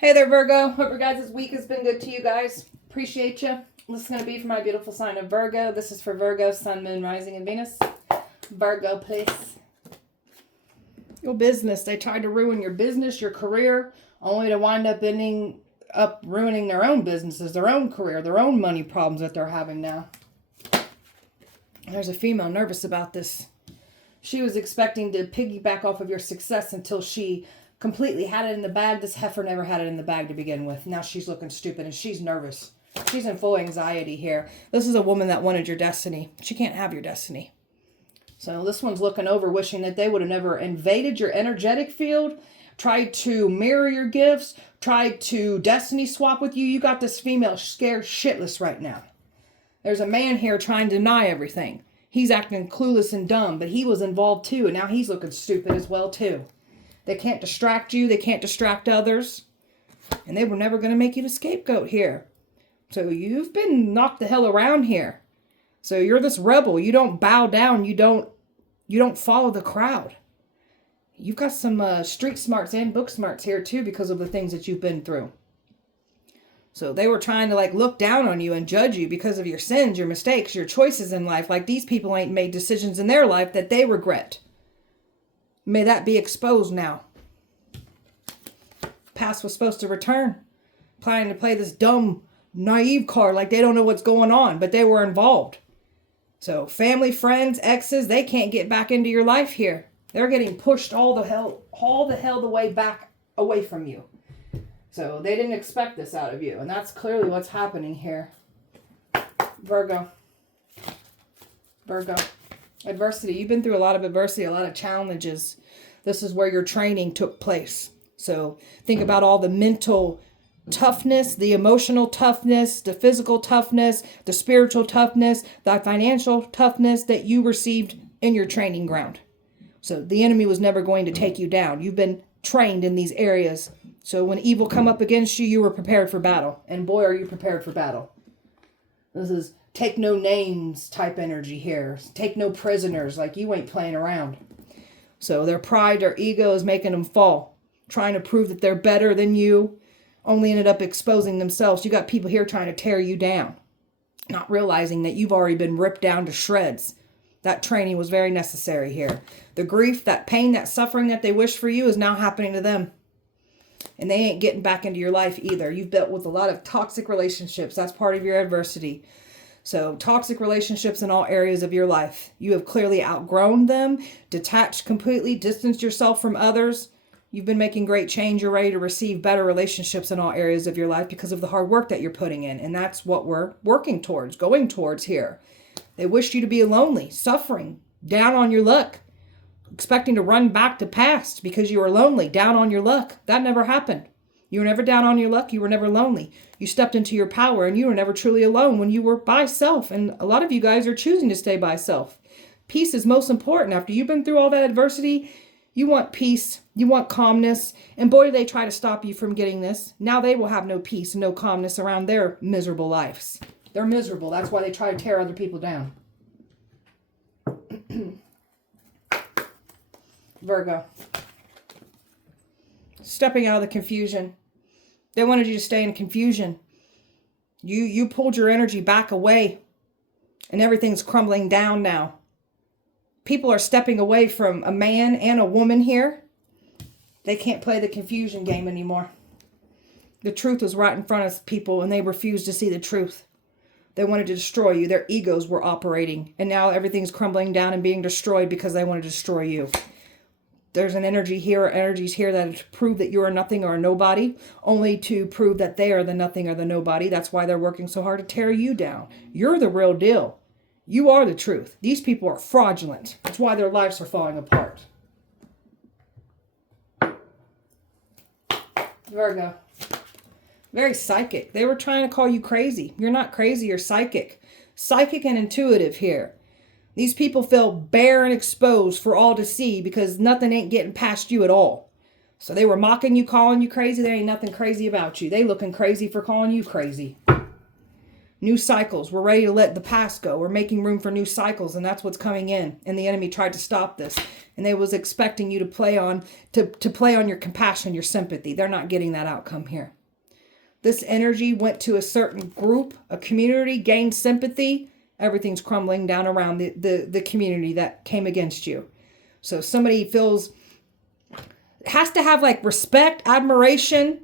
Hey there, Virgo. Hope your guys' week has been good to you guys. Appreciate you. This is going to be for my beautiful sign of Virgo. This is for Virgo, Sun, Moon, Rising, and Venus. Virgo, please. Your business. They tried to ruin your business, your career, only to wind up ending up ruining their own businesses, their own career, their own money problems that they're having now. There's a female nervous about this. She was expecting to piggyback off of your success until she completely had it in the bag. This heifer never had it in the bag to begin with. Now she's looking stupid and she's nervous. She's in full anxiety here. This is a woman that wanted your destiny. She can't have your destiny. So this one's looking over, wishing that they would have never invaded your energetic field, tried to mirror your gifts, tried to destiny swap with you. You got this female scared shitless right now. There's a man here trying to deny everything. He's acting clueless and dumb, but he was involved too, and now he's looking stupid as well too. They can't distract you. They can't distract others. And they were never going to make you the scapegoat here. So you've been knocked the hell around here. So you're this rebel. You don't bow down. You don't follow the crowd. You've got some street smarts and book smarts here too because of the things that you've been through. So they were trying to look down on you and judge you because of your sins, your mistakes, your choices in life. Like these people ain't made decisions in their life that they regret. May that be exposed now. Past was supposed to return. Planning to play this dumb, naive card like they don't know what's going on, but they were involved. So family, friends, exes, they can't get back into your life here. They're getting pushed all the hell the way back away from you. So they didn't expect this out of you, and that's clearly what's happening here. Virgo. Adversity. You've been through a lot of adversity, a lot of challenges. This is where your training took place. So think about all the mental toughness, the emotional toughness, the physical toughness, the spiritual toughness, the financial toughness that you received in your training ground. So the enemy was never going to take you down. You've been trained in these areas. So when evil come up against you, you were prepared for battle. And boy, are you prepared for battle. This is take no names type energy here. Take no prisoners, like you ain't playing around. So their pride, their ego is making them fall. Trying to prove that they're better than you. Only ended up exposing themselves. You got people here trying to tear you down. Not realizing that you've already been ripped down to shreds. That training was very necessary here. The grief, that pain, that suffering that they wish for you is now happening to them. And they ain't getting back into your life either. You've dealt with a lot of toxic relationships. That's part of your adversity. So toxic relationships in all areas of your life. You have clearly outgrown them, detached completely, distanced yourself from others. You've been making great change. You're ready to receive better relationships in all areas of your life because of the hard work that you're putting in. And that's what we're working towards, going towards here. They wished you to be lonely, suffering, down on your luck, expecting to run back to past because you were lonely, down on your luck. That never happened. You were never down on your luck. You were never lonely. You stepped into your power and you were never truly alone when you were by self. And a lot of you guys are choosing to stay by self. Peace is most important. After you've been through all that adversity, you want peace. You want calmness. And boy, do they try to stop you from getting this. Now they will have no peace and no calmness around their miserable lives. They're miserable. That's why they try to tear other people down. Virgo. Stepping out of the confusion. They wanted you to stay in confusion. You pulled your energy back away. And everything's crumbling down now. People are stepping away from a man and a woman here. They can't play the confusion game anymore. The truth was right in front of people and they refused to see the truth. They wanted to destroy you. Their egos were operating. And now everything's crumbling down and being destroyed because they want to destroy you. There's an energy here, or energies here that prove that you are nothing or a nobody, only to prove that they are the nothing or the nobody. That's why they're working so hard to tear you down. You're the real deal. You are the truth. These people are fraudulent. That's why their lives are falling apart. Virgo. Very psychic. They were trying to call you crazy. You're not crazy, you're psychic. Psychic and intuitive here. These people feel bare and exposed for all to see because nothing ain't getting past you at all. So they were mocking you, calling you crazy. There ain't nothing crazy about you. They looking crazy for calling you crazy. New cycles. We're ready to let the past go. We're making room for new cycles, and that's what's coming in. And the enemy tried to stop this. And they was expecting you to play on your compassion, your sympathy. They're not getting that outcome here. This energy went to a certain group, a community, gained sympathy. Everything's crumbling down around the community that came against you. So somebody has to have like respect, admiration.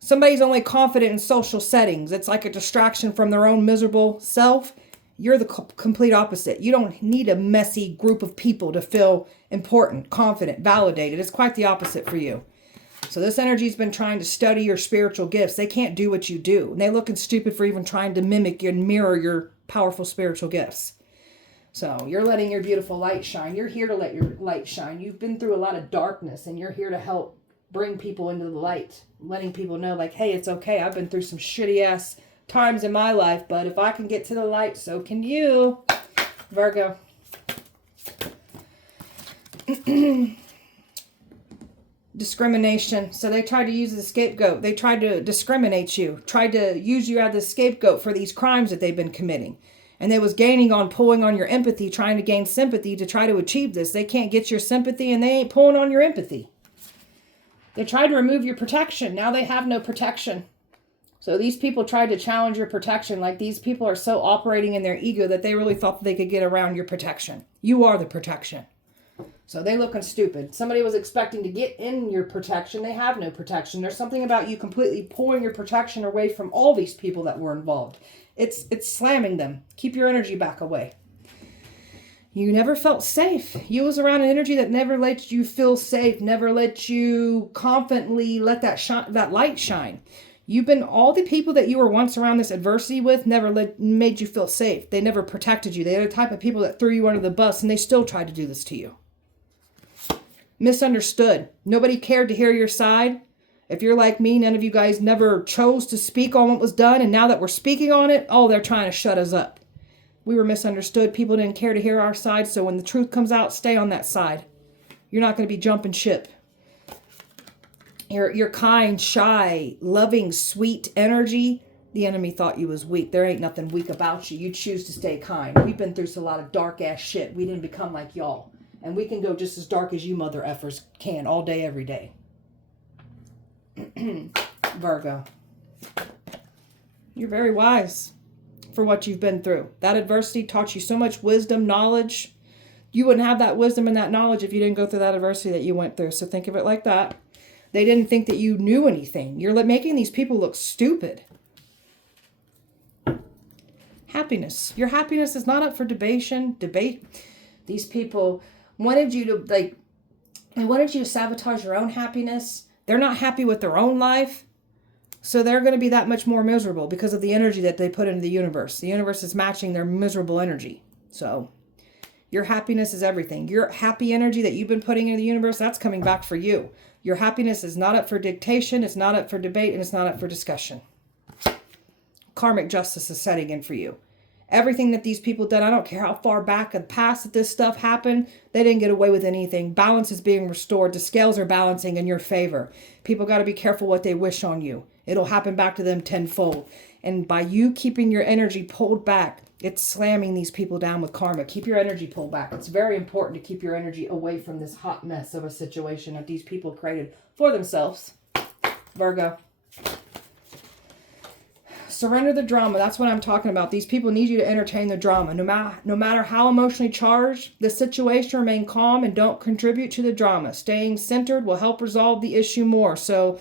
Somebody's only confident in social settings. It's like a distraction from their own miserable self. You're the complete opposite. You don't need a messy group of people to feel important, confident, validated. It's quite the opposite for you. So this energy's been trying to study your spiritual gifts. They can't do what you do. And they're looking stupid for even trying to mimic and mirror your powerful spiritual gifts. So you're letting your beautiful light shine. You're here to let your light shine. You've been through a lot of darkness, and you're here to help bring people into the light. Letting people know, like, hey, it's okay. I've been through some shitty ass times in my life, but if I can get to the light, so can you. Virgo. Discrimination. So they tried to use the scapegoat. They tried to discriminate you. Tried to use you as the scapegoat for these crimes that they've been committing. And they was gaining on pulling on your empathy, trying to gain sympathy to try to achieve this. They can't get your sympathy, and they ain't pulling on your empathy. They tried to remove your protection. Now they have no protection. So these people tried to challenge your protection. Like, these people are so operating in their ego that they really thought that they could get around your protection. You are the protection. So they looking stupid. Somebody was expecting to get in your protection. They have no protection. There's something about you completely pulling your protection away from all these people that were involved. It's slamming them. Keep your energy back away. You never felt safe. You was around an energy that never let you feel safe, never let you confidently let that light shine. You've been, all the people that you were once around this adversity with never made you feel safe. They never protected you. They're the type of people that threw you under the bus, and they still tried to do this to you. Misunderstood. Nobody cared to hear your side. If you're like me, none of you guys never chose to speak on what was done, and now that we're speaking on it, they're trying to shut us up. We were misunderstood. People didn't care to hear our side, so when the truth comes out, stay on that side. You're not going to be jumping ship. You're kind, shy, loving, sweet energy. The enemy thought you was weak. There ain't nothing weak about you. You choose to stay kind. We've been through a lot of dark-ass shit. We didn't become like y'all. And we can go just as dark as you mother effers can all day, every day. Virgo. You're very wise for what you've been through. That adversity taught you so much wisdom, knowledge. You wouldn't have that wisdom and that knowledge if you didn't go through that adversity that you went through. So think of it like that. They didn't think that you knew anything. You're making these people look stupid. Happiness. Your happiness is not up for debate. These people wanted you to, they wanted you to sabotage your own happiness. They're not happy with their own life. So they're going to be that much more miserable because of the energy that they put into the universe. The universe is matching their miserable energy. So your happiness is everything. Your happy energy that you've been putting into the universe, that's coming back for you. Your happiness is not up for dictation. It's not up for debate, and it's not up for discussion. Karmic justice is setting in for you. Everything that these people did, I don't care how far back in the past that this stuff happened, they didn't get away with anything. Balance is being restored. The scales are balancing in your favor. People got to be careful what they wish on you. It'll happen back to them tenfold. And by you keeping your energy pulled back, it's slamming these people down with karma. Keep your energy pulled back. It's very important to keep your energy away from this hot mess of a situation that these people created for themselves. Virgo. Surrender the drama. That's what I'm talking about. These people need you to entertain the drama. No matter how emotionally charged the situation, remain calm and don't contribute to the drama. Staying centered will help resolve the issue more. So,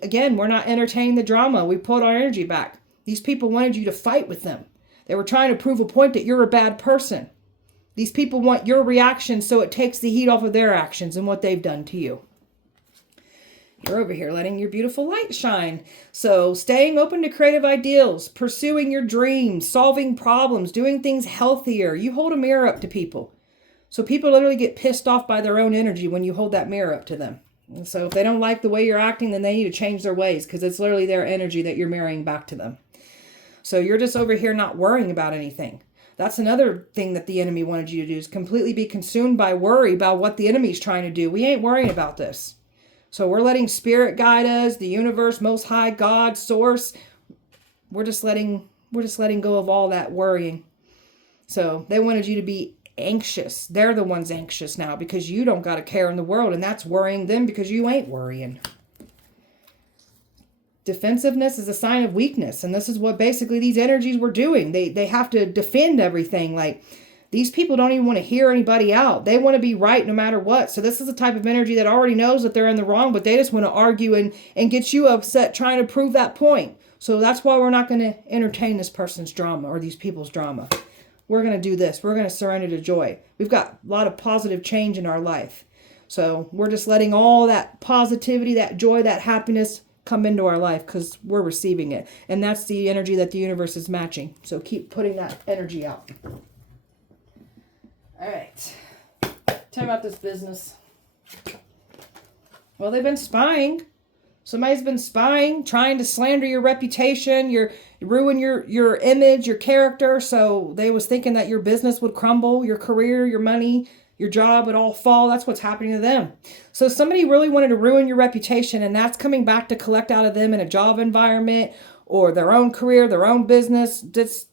again, we're not entertaining the drama. We pulled our energy back. These people wanted you to fight with them. They were trying to prove a point that you're a bad person. These people want your reaction so it takes the heat off of their actions and what they've done to you. You're over here letting your beautiful light shine. So staying open to creative ideals, pursuing your dreams, solving problems, doing things healthier. You hold a mirror up to people. So people literally get pissed off by their own energy when you hold that mirror up to them. And so if they don't like the way you're acting, then they need to change their ways because it's literally their energy that you're mirroring back to them. So you're just over here not worrying about anything. That's another thing that the enemy wanted you to do, is completely be consumed by worry about what the enemy's trying to do. We ain't worrying about this. So we're letting spirit guide us, the universe, most high, God, source. We're just letting We're just letting go of all that worrying. So they wanted you to be anxious. They're the ones anxious now because you don't got a care in the world, and that's worrying them because you ain't worrying. Defensiveness is a sign of weakness, and this is what basically these energies were doing. They have to defend everything. Like, these people don't even want to hear anybody out. They want to be right no matter what. So this is a type of energy that already knows that they're in the wrong, but they just want to argue and get you upset trying to prove that point. So that's why we're not going to entertain this person's drama or these people's drama. We're going to do this. We're going to surrender to joy. We've got a lot of positive change in our life. So we're just letting all that positivity, that joy, that happiness come into our life because we're receiving it. And that's the energy that the universe is matching. So keep putting that energy out. All right. Tell me about this business. Well, they've been spying. Somebody's been spying, trying to slander your reputation, ruin your image, your character. So they was thinking that your business would crumble, your career, your money, your job would all fall. That's what's happening to them. So somebody really wanted to ruin your reputation, and that's coming back to collect out of them in a job environment or their own career, their own business.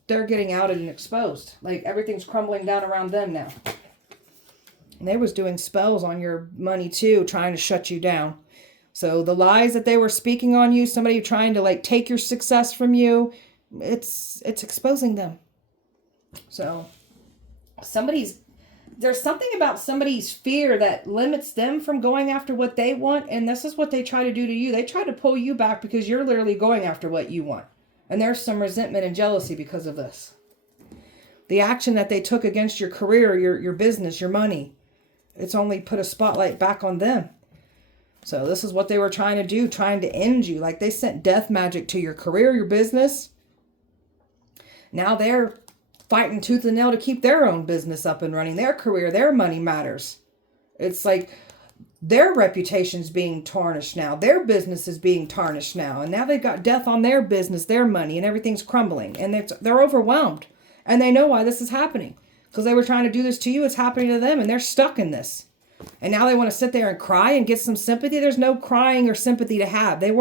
They're getting outed and exposed. Like, everything's crumbling down around them now. And they was doing spells on your money too, trying to shut you down. So the lies that they were speaking on you, somebody trying to like take your success from you, it's exposing them. So there's something about somebody's fear that limits them from going after what they want. And this is what they try to do to you. They try to pull you back because you're literally going after what you want. And there's some resentment and jealousy because of this. The action that they took against your career, your business, your money, it's only put a spotlight back on them. So this is what they were trying to do, trying to end you. Like, they sent death magic to your career, your business. Now they're fighting tooth and nail to keep their own business up and running, their career, their money matters. It's like their reputation's being tarnished now. Their business is being tarnished now. And now they've got death on their business, their money, and everything's crumbling. And they're overwhelmed. And they know why this is happening. Because they were trying to do this to you. It's happening to them, and they're stuck in this. And now they want to sit there and cry and get some sympathy. There's no crying or sympathy to have. They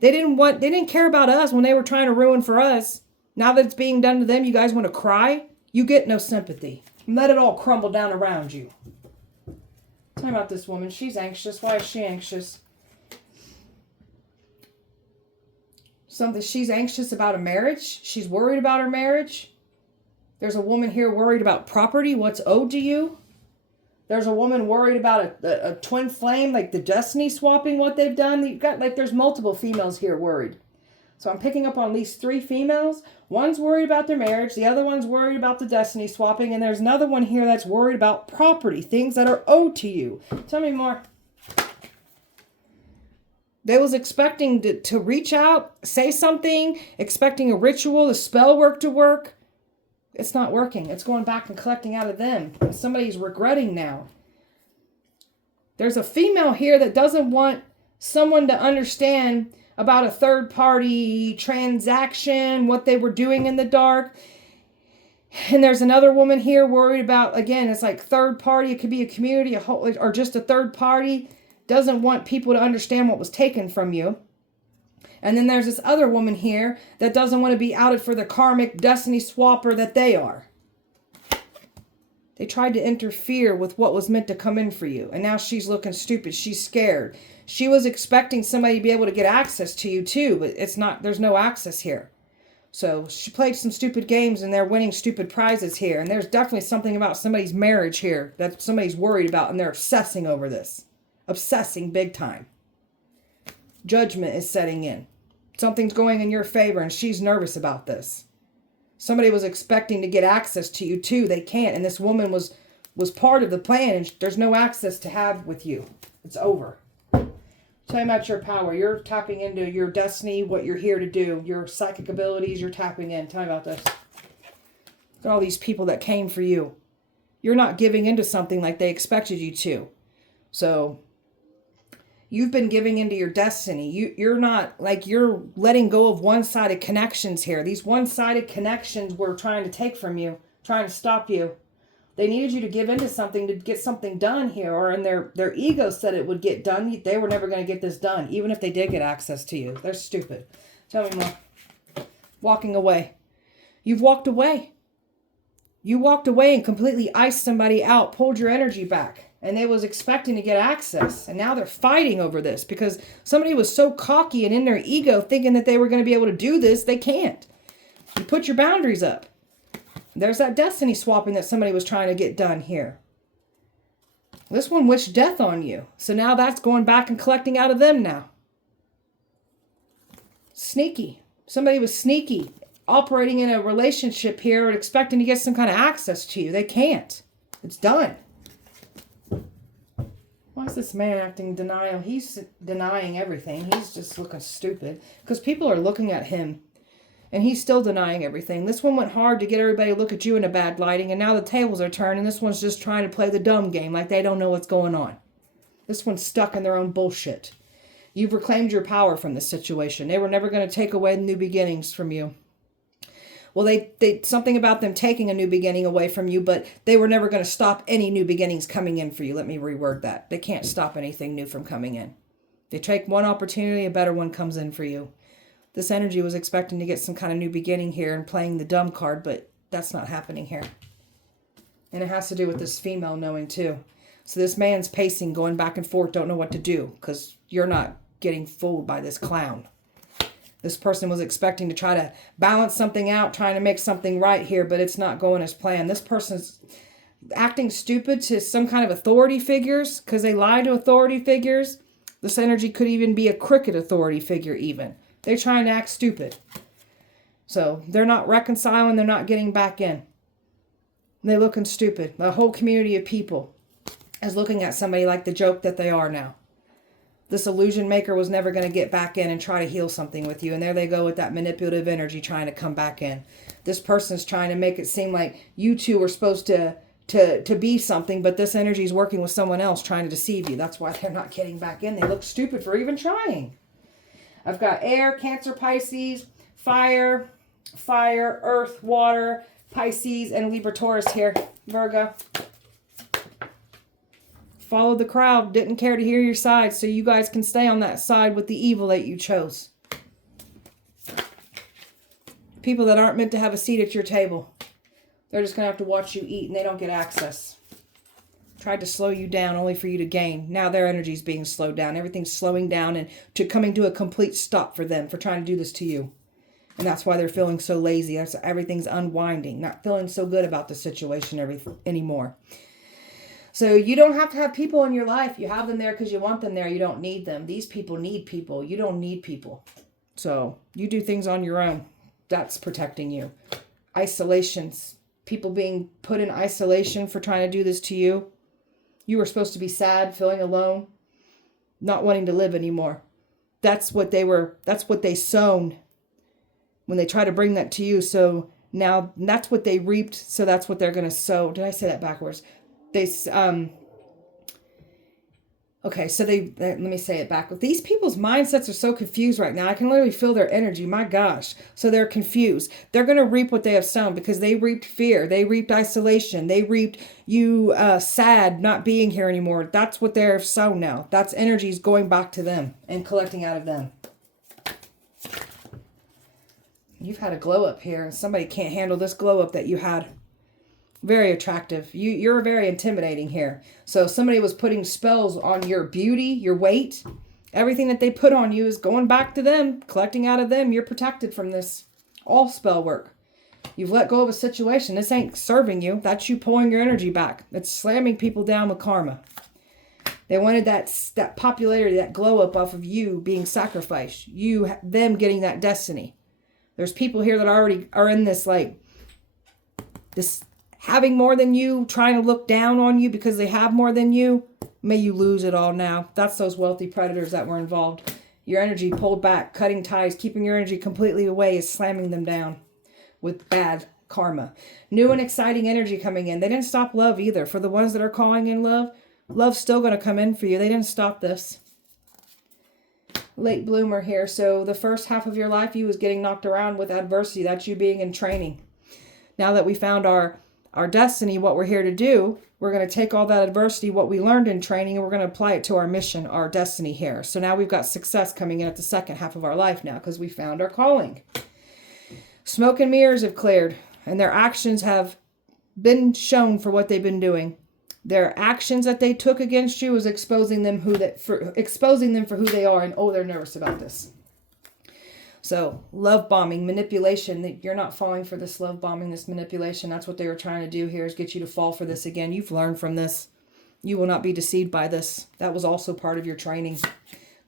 didn't care about us when they were trying to ruin for us. Now that it's being done to them, you guys want to cry? You get no sympathy. Let it all crumble down around you. Tell me about this woman. She's anxious. Why is she anxious? She's anxious about a marriage. She's worried about her marriage. There's a woman here worried about property, what's owed to you. There's a woman worried about a twin flame, like the destiny swapping, what they've done. You've got, there's multiple females here worried. So I'm picking up on at least 3 females. One's worried about their marriage. The other one's worried about the destiny swapping. And there's another one here that's worried about property, things that are owed to you. Tell me more. They was expecting to reach out, say something, expecting a ritual, a spell work to work. It's not working. It's going back and collecting out of them. Somebody's regretting now. There's a female here that doesn't want someone to understand about a third-party transaction, what they were doing in the dark. And there's another woman here worried about, again, it's like third party. It could be a community, a whole, or just a third party. Doesn't want people to understand what was taken from you. And then there's this other woman here that doesn't want to be outed for the karmic destiny swapper that they are. They tried to interfere with what was meant to come in for you. And now she's looking stupid. She's scared. She was expecting somebody to be able to get access to you too, but it's not, there's no access here. So she played some stupid games and they're winning stupid prizes here. And there's definitely something about somebody's marriage here that somebody's worried about, and they're obsessing over this. Obsessing big time. Judgment is setting in. Something's going in your favor and she's nervous about this. Somebody was expecting to get access to you too. They can't. And this woman was part of the plan, and there's no access to have with you. It's over. Tell me about your power. You're tapping into your destiny, what you're here to do, your psychic abilities, you're tapping in. Tell me about this. Look at all these people that came for you. You're not giving into something like they expected you to. So you've been giving into your destiny. You're not, like, you're letting go of one-sided connections here. These one-sided connections were trying to take from you, trying to stop you. They needed you to give into something to get something done here, or in their ego said it would get done. They were never going to get this done, even if they did get access to you. They're stupid. Tell me more. Walking away. You've walked away. You walked away and completely iced somebody out, pulled your energy back, and they was expecting to get access. And now they're fighting over this because somebody was so cocky and in their ego thinking that they were going to be able to do this. They can't. You put your boundaries up. There's that destiny swapping that somebody was trying to get done here. This one wished death on you. So now that's going back and collecting out of them now. Sneaky. Somebody was sneaky, operating in a relationship here and expecting to get some kind of access to you. They can't. It's done. Why is this man acting denial? He's denying everything. He's just looking stupid because people are looking at him and he's still denying everything. This one went hard to get everybody to look at you in a bad lighting, and now the tables are turned and this one's just trying to play the dumb game like they don't know what's going on. This one's stuck in their own bullshit. You've reclaimed your power from this situation. They were never going to take away the new beginnings from you. Well, they something about them taking a new beginning away from you, but they were never going to stop any new beginnings coming in for you. Let me reword that. They can't stop anything new from coming in. They take one opportunity, a better one comes in for you. This energy was expecting to get some kind of new beginning here and playing the dumb card, but that's not happening here. And it has to do with this female knowing too. So this man's pacing, going back and forth, don't know what to do because you're not getting fooled by this clown. This person was expecting to try to balance something out, trying to make something right here, but it's not going as planned. This person's acting stupid to some kind of authority figures because they lie to authority figures. This energy could even be a crooked authority figure even. They're trying to act stupid. So they're not reconciling. They're not getting back in. They're looking stupid. The whole community of people is looking at somebody like the joke that they are now. This illusion maker was never going to get back in and try to heal something with you. And there they go with that manipulative energy trying to come back in. This person's trying to make it seem like you two were supposed to be something, but this energy is working with someone else trying to deceive you. That's why they're not getting back in. They look stupid for even trying. I've got air, Cancer, Pisces, fire, earth, water, Pisces, and Libra, Taurus here. Virgo. Followed the crowd, didn't care to hear your side, so you guys can stay on that side with the evil that you chose. People that aren't meant to have a seat at your table. They're just going to have to watch you eat and they don't get access. Tried to slow you down only for you to gain. Now their energy's being slowed down. Everything's slowing down and coming to a complete stop for them for trying to do this to you. And that's why they're feeling so lazy. Everything's unwinding. Not feeling so good about the situation anymore. So you don't have to have people in your life. You have them there because you want them there. You don't need them. These people need people. You don't need people. So you do things on your own. That's protecting you. Isolations. People being put in isolation for trying to do this to you. You were supposed to be sad, feeling alone, not wanting to live anymore. That's what they sown when they try to bring that to you. So now that's what they reaped. So that's what they're going to sow. Did I say that backwards? Okay, so let me say it back. These people's mindsets are so confused right now. I can literally feel their energy. My gosh. So they're confused. They're going to reap what they have sown because they reaped fear. They reaped isolation. They reaped you sad, not being here anymore. That's what they're sown now. That's energies going back to them and collecting out of them. You've had a glow up here and somebody can't handle this glow up that you had. Very attractive. You're very intimidating here. So somebody was putting spells on your beauty, your weight. Everything that they put on you is going back to them, collecting out of them. You're protected from this. All spell work. You've let go of a situation. This ain't serving you. That's you pulling your energy back. It's slamming people down with karma. They wanted that popularity, that glow up off of you being sacrificed. Them getting that destiny. There's people here that already are in this this having more than you, trying to look down on you because they have more than you. May you lose it all now. That's those wealthy predators that were involved. Your energy pulled back, cutting ties, keeping your energy completely away is slamming them down with bad karma. New and exciting energy coming in. They didn't stop love either. For the ones that are calling in love, love's still going to come in for you. They didn't stop this. Late bloomer here. So the first half of your life, you was getting knocked around with adversity. That's you being in training. Now that we found our destiny, what we're here to do, we're going to take all that adversity, what we learned in training, and we're going to apply it to our mission, our destiny here. So now we've got success coming in at the second half of our life now because we found our calling. Smoke and mirrors have cleared, and their actions have been shown for what they've been doing. Their actions that they took against you is exposing them for who they are, and oh, they're nervous about this. So, love bombing, manipulation, you're not falling for this love bombing, this manipulation. That's what they were trying to do here, is get you to fall for this again. You've learned from this. You will not be deceived by this. That was also part of your training.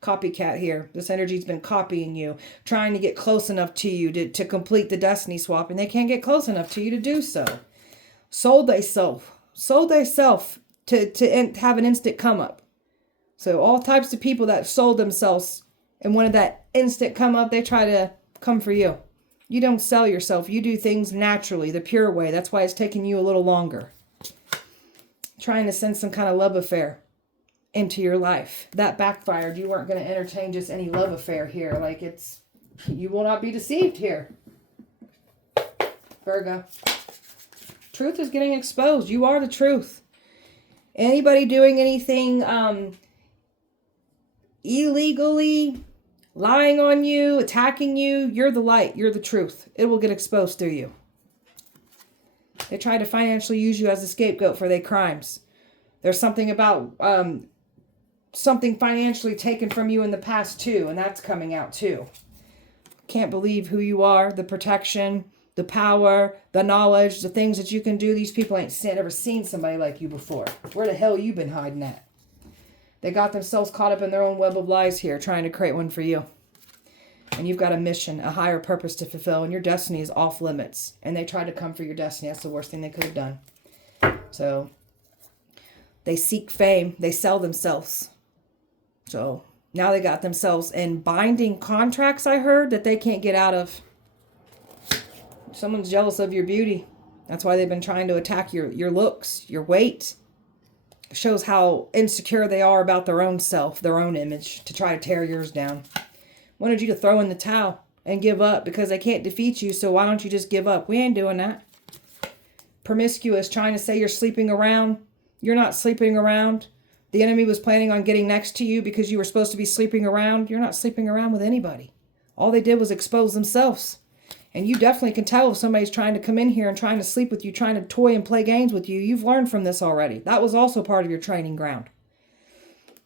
Copycat here. This energy's been copying you, trying to get close enough to you to complete the destiny swap, and they can't get close enough to you to do so. Sold theyself to have an instant come up. So all types of people that sold themselves and wanted that instant come up, they try to come for you. You don't sell yourself. You do things naturally, the pure way. That's why it's taking you a little longer. Trying to send some kind of love affair into your life. That backfired. You weren't going to entertain just any love affair here. Like, you will not be deceived here. Virgo. Truth is getting exposed. You are the truth. Anybody doing anything illegally, lying on you, attacking you, you're the light. You're the truth. It will get exposed through you. They try to financially use you as a scapegoat for their crimes. There's something about something financially taken from you in the past too, and that's coming out too. Can't believe who you are, the protection, the power, the knowledge, the things that you can do. These people ain't ever seen somebody like you before. Where the hell you been hiding at? They got themselves caught up in their own web of lies here, trying to create one for you. And you've got a mission, a higher purpose to fulfill, and your destiny is off limits. And they tried to come for your destiny. That's the worst thing they could have done. So, they seek fame. They sell themselves. So, now they got themselves in binding contracts, I heard, that they can't get out of. Someone's jealous of your beauty. That's why they've been trying to attack your looks, your weight. It shows how insecure they are about their own self, their own image, to try to tear yours down. Wanted you to throw in the towel and give up because they can't defeat you, so why don't you just give up? We ain't doing that. Promiscuous, trying to say you're sleeping around. You're not sleeping around. The enemy was planning on getting next to you because you were supposed to be sleeping around. You're not sleeping around with anybody. All they did was expose themselves. And you definitely can tell if somebody's trying to come in here and trying to sleep with you, trying to toy and play games with you. You've learned from this already. That was also part of your training ground.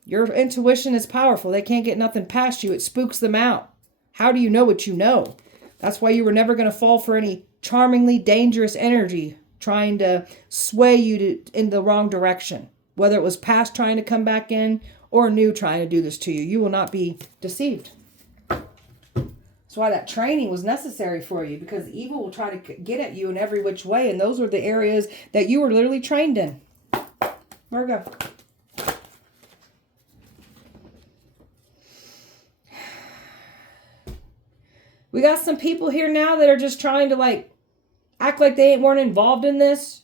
Your intuition is powerful. They can't get nothing past you. It spooks them out. How do you know what you know? That's why you were never going to fall for any charmingly dangerous energy trying to sway you in the wrong direction. Whether it was past trying to come back in or new trying to do this to you. You will not be deceived. That's why that training was necessary for you, because evil will try to get at you in every which way. And those were the areas that you were literally trained in. Virgo. We got some people here now that are just trying to act like they weren't involved in this.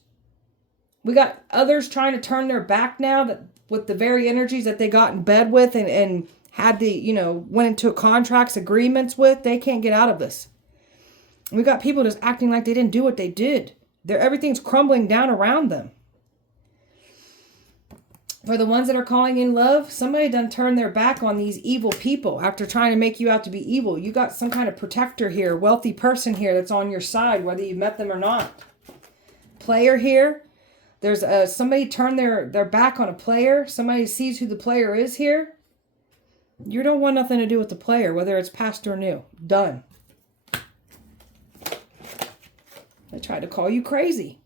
We got others trying to turn their back now that with the very energies that they got in bed with and had went into contracts, agreements with. They can't get out of this. We got people just acting like they didn't do what they did. Everything's crumbling down around them. For the ones that are calling in love, somebody done turned their back on these evil people after trying to make you out to be evil. You got some kind of protector here, wealthy person here that's on your side, whether you've met them or not. Player here. There's somebody turned their back on a player. Somebody sees who the player is here. You don't want nothing to do with the player, whether it's past or new. Done. They tried to call you crazy.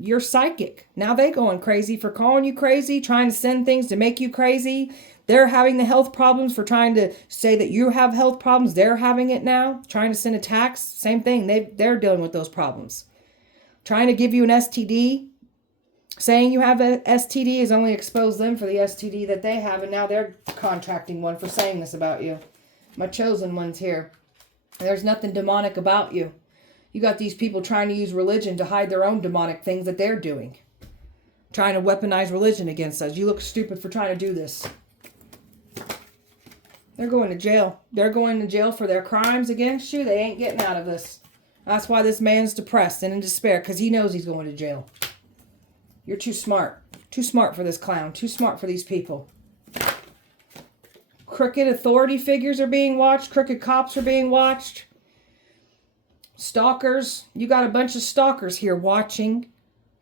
You're psychic. Now they going crazy for calling you crazy, trying to send things to make you crazy. They're having the health problems for trying to say that you have health problems. They're having it now. Trying to send attacks. Same thing. They're dealing with those problems. Trying to give you an STD. Saying you have an STD has only exposed them for the STD that they have, and now they're contracting one for saying this about you. My chosen one's here. There's nothing demonic about you. You got these people trying to use religion to hide their own demonic things that they're doing. Trying to weaponize religion against us. You look stupid for trying to do this. They're going to jail. They're going to jail for their crimes against you. They ain't getting out of this. That's why this man's depressed and in despair, because he knows he's going to jail. You're too smart. Too smart for this clown. Too smart for these people. Crooked authority figures are being watched. Crooked cops are being watched. Stalkers. You got a bunch of stalkers here watching.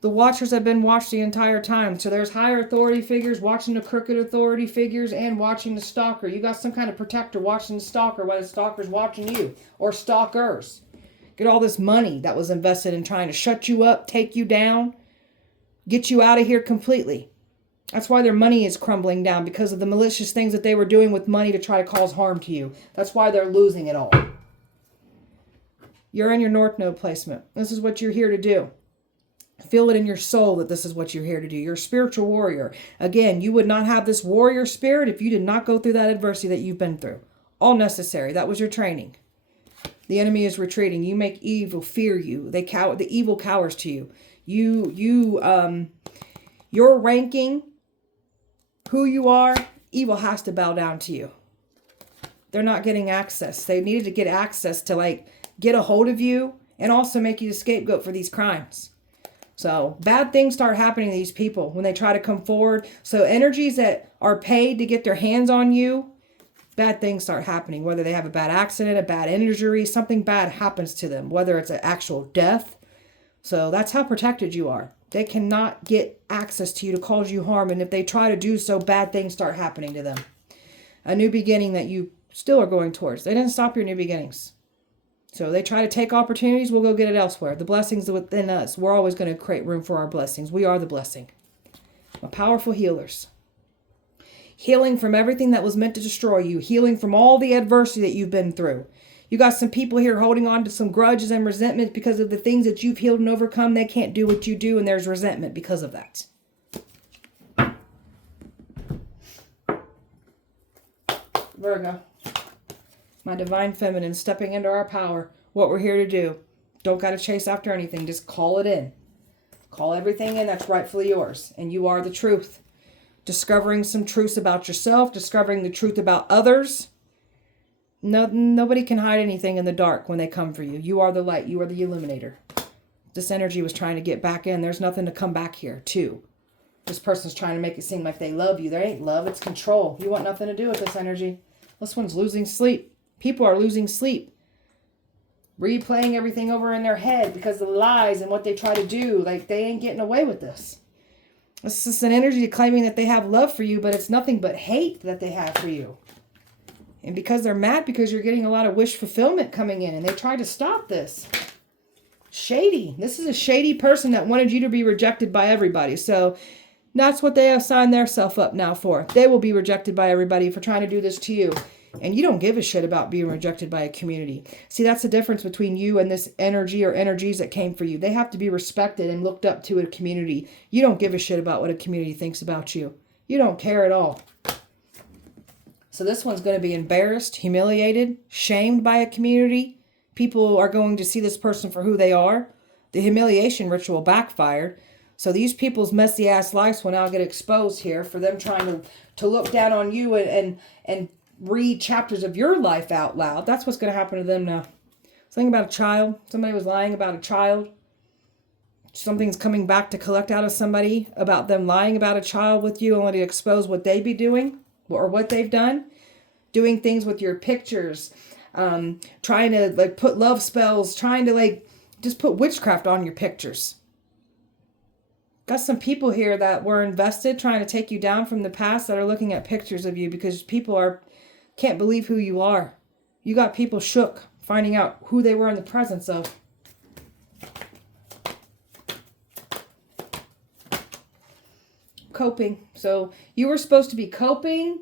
The watchers have been watched the entire time. So there's higher authority figures watching the crooked authority figures and watching the stalker. You got some kind of protector watching the stalker while the stalker's watching you. Or stalkers. Get all this money that was invested in trying to shut you up, take you down, get you out of here completely. That's why their money is crumbling down, because of the malicious things that they were doing with money to try to cause harm to you. That's why they're losing it all. You're in your North Node placement. This is what you're here to do. Feel it in your soul that this is what you're here to do. You're a spiritual warrior. Again, you would not have this warrior spirit if you did not go through that adversity that you've been through. All necessary. That was your training. The enemy is retreating. You make evil fear you. They cower. The evil cowers to you. Your ranking, who you are, evil has to bow down to you. They're not getting access. They needed to get access to like get a hold of you and also make you the scapegoat for these crimes. So bad things start happening to these people when they try to come forward. So energies that are paid to get their hands on you, bad things start happening. Whether they have a bad accident, a bad injury, something bad happens to them. Whether it's an actual death. So that's how protected you are. They cannot get access to you to cause you harm. And if they try to do so, bad things start happening to them. A new beginning that you still are going towards. They didn't stop your new beginnings. So they try to take opportunities, we'll go get it elsewhere. The blessings within us, we're always going to create room for our blessings. We are the blessing. We're powerful healers. Healing from everything that was meant to destroy you. Healing from all the adversity that you've been through. You got some people here holding on to some grudges and resentment because of the things that you've healed and overcome. They can't do what you do, and there's resentment because of that. Virgo. My divine feminine stepping into our power. What we're here to do. Don't got to chase after anything. Just call it in. Call everything in that's rightfully yours. And you are the truth. Discovering some truths about yourself. Discovering the truth about others. Nobody can hide anything in the dark when they come for you. You are the light. You are the illuminator. This energy was trying to get back in. There's nothing to come back here to. This person's trying to make it seem like they love you. There ain't love. It's control. You want nothing to do with this energy. This one's losing sleep. People are losing sleep. Replaying everything over in their head because of the lies and what they try to do. Like, they ain't getting away with this. This is an energy claiming that they have love for you, but it's nothing but hate that they have for you. And because they're mad because you're getting a lot of wish fulfillment coming in, and they try to stop this. Shady. This is a shady person that wanted you to be rejected by everybody. So that's what they have signed their self up now for. They will be rejected by everybody for trying to do this to you. And you don't give a shit about being rejected by a community. See, that's the difference between you and this energy or energies that came for you. They have to be respected and looked up to a community. You don't give a shit about what a community thinks about you. You don't care at all. So this one's going to be embarrassed, humiliated, shamed by a community. People are going to see this person for who they are. The humiliation ritual backfired. So these people's messy ass lives will now get exposed here for them trying to look down on you and read chapters of your life out loud. That's what's going to happen to them now. Something about a child. Somebody was lying about a child. Something's coming back to collect out of somebody about them lying about a child with you, only to expose what they be doing or what they've done. Doing things with your pictures. Trying to like put love spells. Trying to like just put witchcraft on your pictures. Got some people here that were invested trying to take you down from the past that are looking at pictures of you because people can't believe who you are. You got people shook finding out who they were in the presence of. Coping. So you were supposed to be coping,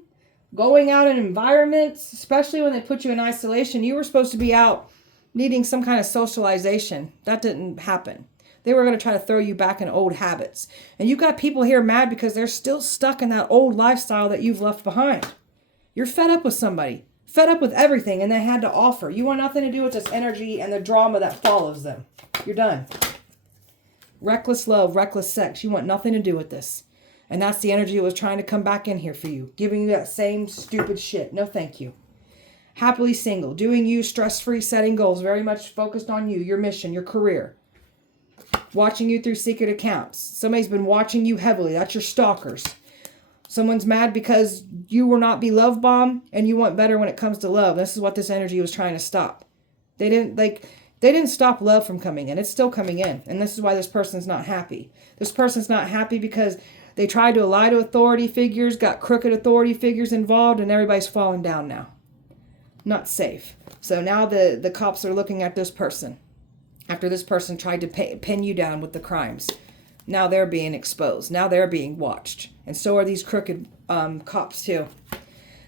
going out in environments, especially when they put you in isolation. You were supposed to be out needing some kind of socialization. That didn't happen. They were going to try to throw you back in old habits. And you got people here mad because they're still stuck in that old lifestyle that you've left behind. You're fed up with somebody. Fed up with everything and they had to offer. You want nothing to do with this energy and the drama that follows them. You're done. Reckless love, reckless sex. You want nothing to do with this. And that's the energy that was trying to come back in here for you. Giving you that same stupid shit. No thank you. Happily single. Doing you, stress-free, setting goals. Very much focused on you, your mission, your career. Watching you through secret accounts. Somebody's been watching you heavily. That's your stalkers. Someone's mad because you will not be love bombed and you want better when it comes to love. This is what this energy was trying to stop. They They didn't stop love from coming in. It's still coming in. And this is why this person's not happy. This person's not happy because they tried to lie to authority figures, got crooked authority figures involved, and everybody's falling down now. Not safe. So now the cops are looking at this person. After this person tried to pin you down with the crimes. Now they're being exposed. Now they're being watched. And so are these crooked cops too.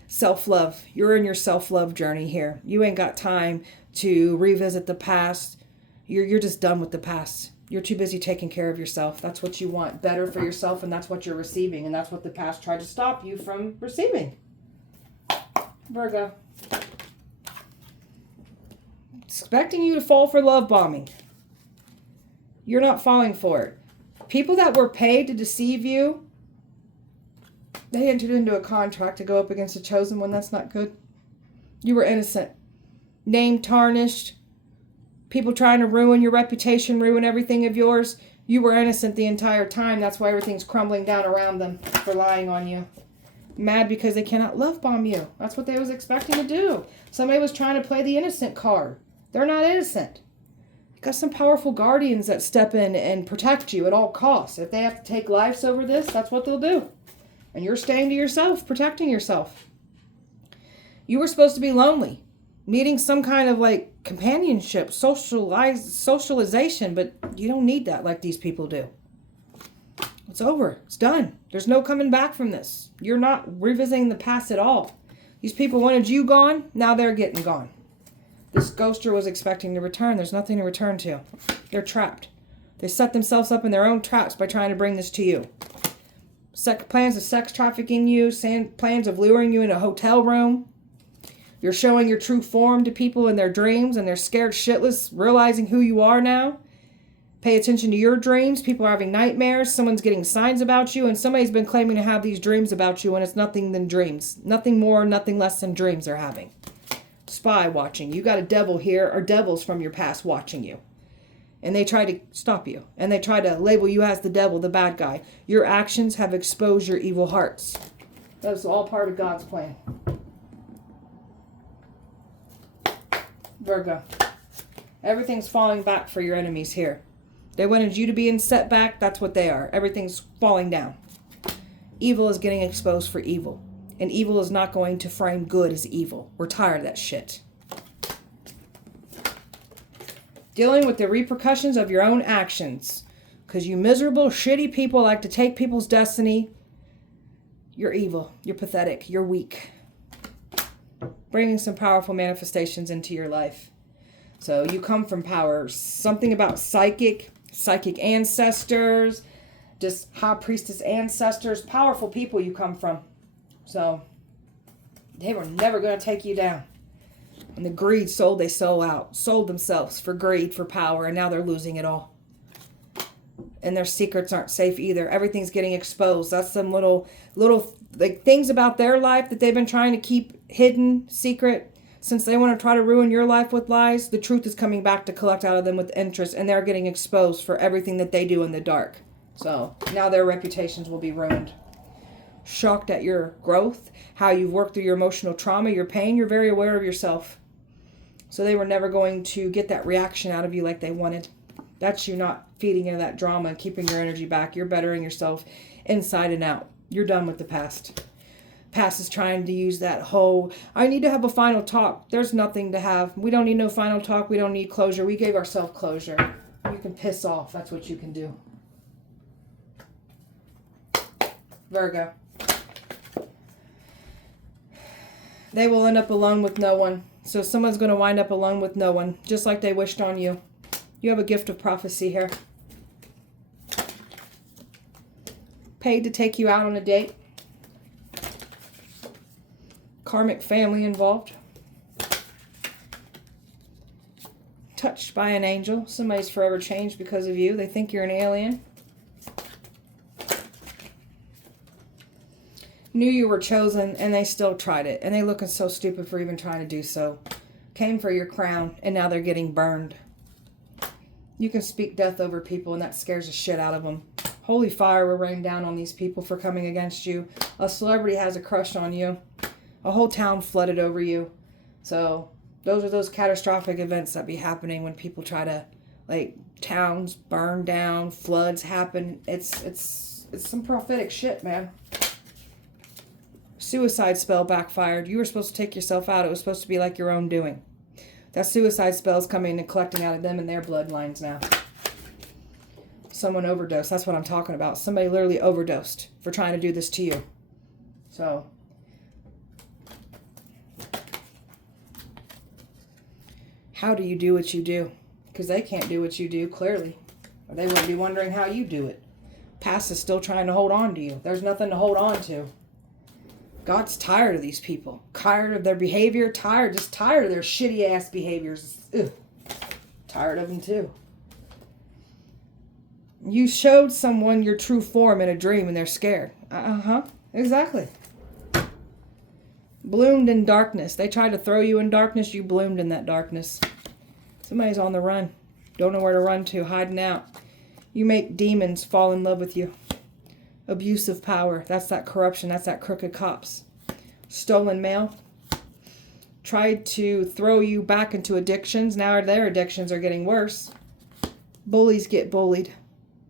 Self-love. You're in your self-love journey here. You ain't got time to revisit the past. You're just done with the past. You're too busy taking care of yourself. That's what you want. Better for yourself, and that's what you're receiving. And that's what the past tried to stop you from receiving. Virgo. Expecting you to fall for love bombing. You're not falling for it. People that were paid to deceive you, they entered into a contract to go up against a chosen one. That's not good. You were innocent. Name tarnished. People trying to ruin your reputation, ruin everything of yours. You were innocent the entire time. That's why everything's crumbling down around them for lying on you. Mad because they cannot love bomb you. That's what they was expecting to do. Somebody was trying to play the innocent card. They're not innocent. You got some powerful guardians that step in and protect you at all costs. If they have to take lives over this, that's what they'll do. And you're staying to yourself, protecting yourself. You were supposed to be lonely, needing some kind of like companionship, socialization, but you don't need that like these people do. It's over. It's done. There's no coming back from this. You're not revisiting the past at all. These people wanted you gone. Now they're getting gone. This ghoster was expecting to return. There's nothing to return to. They're trapped. They set themselves up in their own traps by trying to bring this to you. Plans of sex trafficking you, plans of luring you in a hotel room. You're showing your true form to people in their dreams, and they're scared shitless, realizing who you are now. Pay attention to your dreams. People are having nightmares. Someone's getting signs about you, and somebody's been claiming to have these dreams about you, and it's nothing than dreams. Nothing more, nothing less than dreams they're having. Spy watching. You got a devil here, or devils from your past watching you. And they try to stop you. And they try to label you as the devil, the bad guy. Your actions have exposed your evil hearts. That's all part of God's plan. Virgo. Everything's falling back for your enemies here. They wanted you to be in setback. That's what they are. Everything's falling down. Evil is getting exposed for evil. And evil is not going to frame good as evil. We're tired of that shit. Dealing with the repercussions of your own actions. Because you miserable, shitty people like to take people's destiny. You're evil. You're pathetic. You're weak. Bringing some powerful manifestations into your life. So you come from power. Something about psychic ancestors, just high priestess ancestors, powerful people you come from. So they were never going to take you down. And the greed sold they sold themselves for greed, for power, and now they're losing it all. And their secrets aren't safe either. Everything's getting exposed. That's some little like things about their life that they've been trying to keep hidden, secret. Since they want to try to ruin your life with lies, the truth is coming back to collect out of them with interest, and they're getting exposed for everything that they do in the dark. So now their reputations will be ruined. Shocked at your growth, how you've worked through your emotional trauma, your pain, you're very aware of yourself. So they were never going to get that reaction out of you like they wanted. That's you not feeding into that drama and keeping your energy back. You're bettering yourself inside and out. You're done with the past. Past is trying to use that whole, I need to have a final talk. There's nothing to have. We don't need no final talk. We don't need closure. We gave ourselves closure. You can piss off. That's what you can do. Virgo. They will end up alone with no one. So someone's going to wind up alone with no one, just like they wished on you. You have a gift of prophecy here. Paid to take you out on a date. Karmic family involved. Touched by an angel. Somebody's forever changed because of you. They think you're an alien. Knew you were chosen, and they still tried it. And they looking so stupid for even trying to do so. Came for your crown, and now they're getting burned. You can speak death over people, and that scares the shit out of them. Holy fire will rain down on these people for coming against you. A celebrity has a crush on you. A whole town flooded over you. So Those are those catastrophic events that be happening when people try to, like, towns burn down, floods happen. It's some prophetic shit, man. Suicide spell backfired. You were supposed to take yourself out. It was supposed to be like your own doing. That suicide spell is coming and collecting out of them and their bloodlines now. Someone overdosed. That's what I'm talking about. Somebody literally overdosed for trying to do this to you. So, how do you do what you do? Because they can't do what you do, clearly. Or they wouldn't be wondering how you do it. Past is still trying to hold on to you. There's nothing to hold on to. God's tired of these people. Tired of their behavior. Just tired of their shitty ass behaviors. Ugh. Tired of them too. You showed someone your true form in a dream and they're scared. Exactly. Bloomed in darkness. They tried to throw you in darkness. You bloomed in that darkness. Somebody's on the run. Don't know where to run to. Hiding out. You make demons fall in love with you. Abuse of power. That's that corruption. That's that crooked cops. Stolen mail. Tried to throw you back into addictions. Now their addictions are getting worse. Bullies get bullied.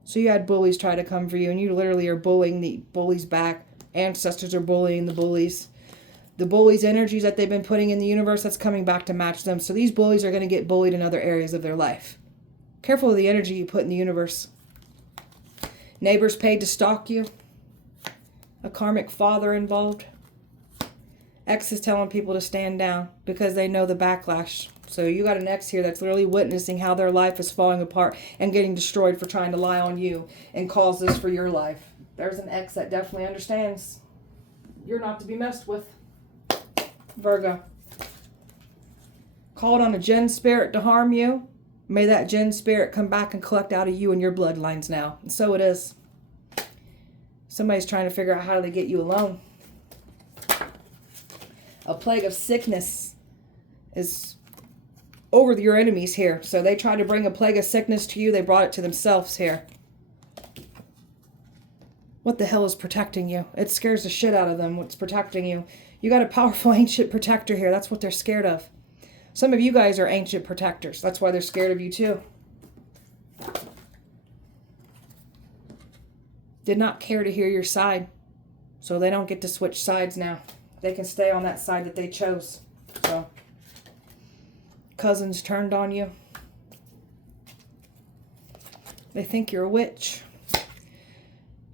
So you had bullies try to come for you, and you literally are bullying the bullies back. Ancestors are bullying the bullies. The bullies' energies that they've been putting in the universe, that's coming back to match them. So these bullies are going to get bullied in other areas of their life. Careful of the energy you put in the universe. Neighbors paid to stalk you. A karmic father involved. Ex is telling people to stand down because they know the backlash. So you got an ex here that's literally witnessing how their life is falling apart and getting destroyed for trying to lie on you and cause this for your life. There's an ex that definitely understands you're not to be messed with. Virgo. Called on a Jinn spirit to harm you. May that Jinn spirit come back and collect out of you and your bloodlines now. And so it is. Somebody's trying to figure out how do they get you alone. A plague of sickness is over your enemies here. So they tried to bring a plague of sickness to you. They brought it to themselves here. What the hell is protecting you? It scares the shit out of them. What's protecting you? You got a powerful ancient protector here. That's what they're scared of. Some of you guys are ancient protectors. That's why they're scared of you too. Did not care to hear your side. So they don't get to switch sides now. They can stay on that side that they chose. So, cousins turned on you. They think you're a witch.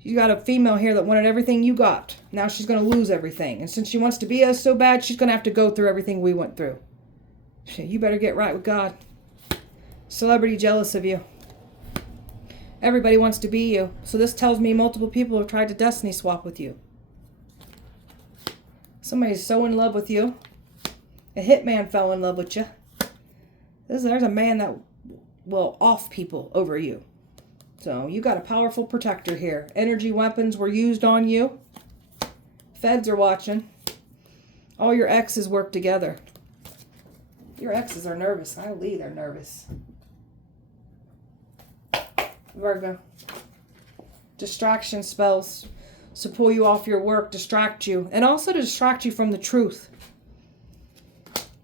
You got a female here that wanted everything you got. Now she's going to lose everything. And since she wants to be us so bad, she's going to have to go through everything we went through. You better get right with God. Celebrity jealous of you. Everybody wants to be you. So this tells me multiple people have tried to destiny swap with you. Somebody's so in love with you. A hitman fell in love with you. There's a man that will off people over you. So you got a powerful protector here. Energy weapons were used on you. Feds are watching. All your exes work together. Your exes are nervous. I believe they're nervous. Virgo. Distraction spells to pull you off your work, distract you, and also to distract you from the truth.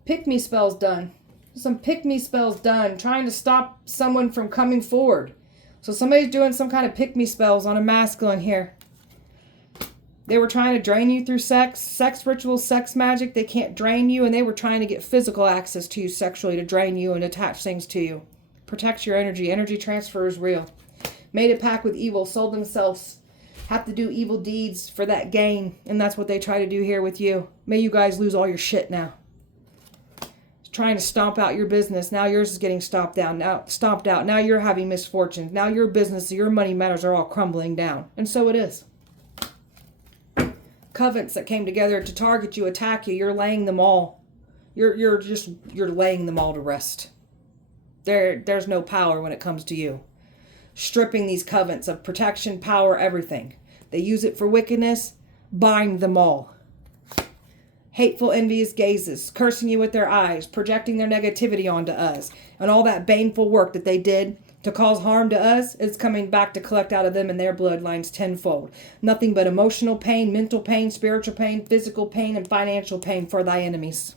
Pick-me spells done. Some pick-me spells done, trying to stop someone from coming forward. So somebody's doing some kind of pick-me spells on a masculine here. They were trying to drain you through sex rituals, sex magic. They can't drain you, and they were trying to get physical access to you sexually to drain you and attach things to you. Protect your energy. Energy transfer is real. Made a pact with evil, sold themselves, have to do evil deeds for that gain, and that's what they try to do here with you. May you guys lose all your shit now. Trying to stomp out your business. Now yours is getting stomped out. Now you're having misfortunes. Now your business, your money matters are all crumbling down. And so it is. Covens that came together to target you, attack you, you're laying them all. You're laying them all to rest. There's no power when it comes to you. Stripping these covens of protection, power, everything. They use it for wickedness. Bind them all. Hateful, envious gazes, cursing you with their eyes, projecting their negativity onto us. And all that baneful work that they did to cause harm to us is coming back to collect out of them and their bloodlines tenfold. Nothing but emotional pain, mental pain, spiritual pain, physical pain, and financial pain for thy enemies.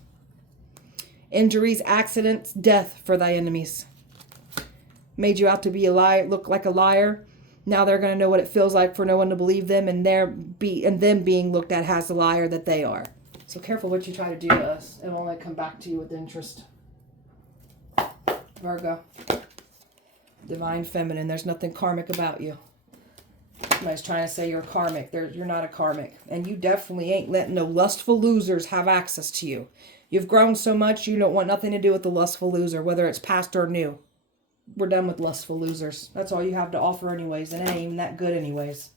Injuries, accidents, death for thy enemies. Made you out to be a liar, look like a liar. Now they're going to know what it feels like for no one to believe them, and them being looked at as the liar that they are. So careful what you try to do to us. It will only come back to you with interest. Virgo. Divine Feminine. There's nothing karmic about you. Somebody's trying to say you're karmic. You're not a karmic. And you definitely ain't letting no lustful losers have access to you. You've grown so much you don't want nothing to do with the lustful loser, whether it's past or new. We're done with lustful losers. That's all you have to offer anyways, and it ain't even that good anyways.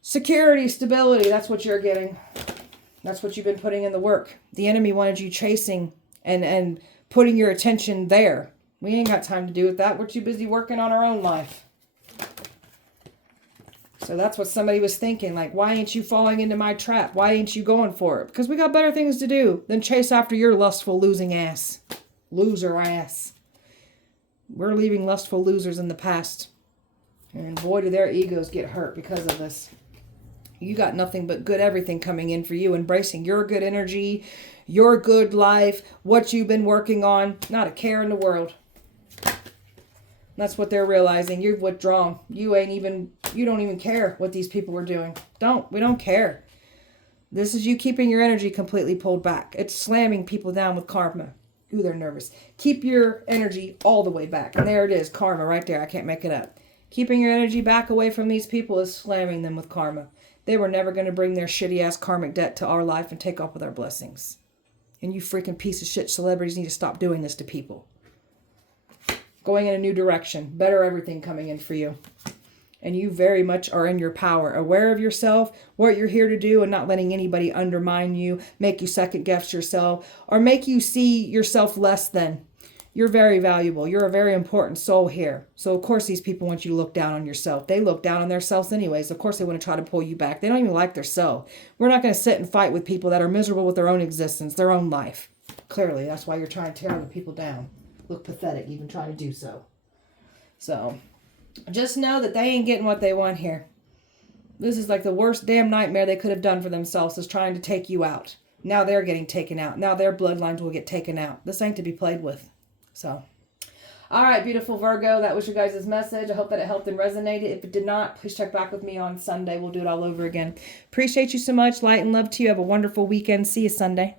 Security, stability, that's what you're getting. That's what you've been putting in the work. The enemy wanted you chasing and putting your attention there. We ain't got time to do with that. We're too busy working on our own life. So that's what somebody was thinking. Like, why ain't you falling into my trap? Why ain't you going for it? Because we got better things to do than chase after your lustful losing ass. Loser ass. We're leaving lustful losers in the past. And boy, do their egos get hurt because of this. You got nothing but good everything coming in for you. Embracing your good energy, your good life, what you've been working on. Not a care in the world. That's what they're realizing. You've withdrawn. You don't even care what these people are doing. We don't care. This is you keeping your energy completely pulled back. It's slamming people down with karma. Ooh, they're nervous. Keep your energy all the way back. And there it is, karma right there. I can't make it up. Keeping your energy back away from these people is slamming them with karma. They were never going to bring their shitty ass karmic debt to our life and take off with our blessings. And you freaking piece of shit celebrities need to stop doing this to people. Going in a new direction. Better everything coming in for you. And you very much are in your power. Aware of yourself, what you're here to do, and not letting anybody undermine you, make you second guess yourself, or make you see yourself less than. You're very valuable. You're a very important soul here. So, of course, these people want you to look down on yourself. They look down on themselves anyways. Of course, they want to try to pull you back. They don't even like their self. We're not going to sit and fight with people that are miserable with their own existence, their own life. Clearly, that's why you're trying to tear other people down. Look pathetic even trying to do so. So, just know that they ain't getting what they want here. This is like the worst damn nightmare they could have done for themselves, is trying to take you out. Now they're getting taken out. Now their bloodlines will get taken out. This ain't to be played with. So, all right, beautiful Virgo, that was your guys' message. I hope that it helped and resonated. If it did not, please check back with me on Sunday. We'll do it all over again. Appreciate you so much. Light and love to you. Have a wonderful weekend. See you Sunday.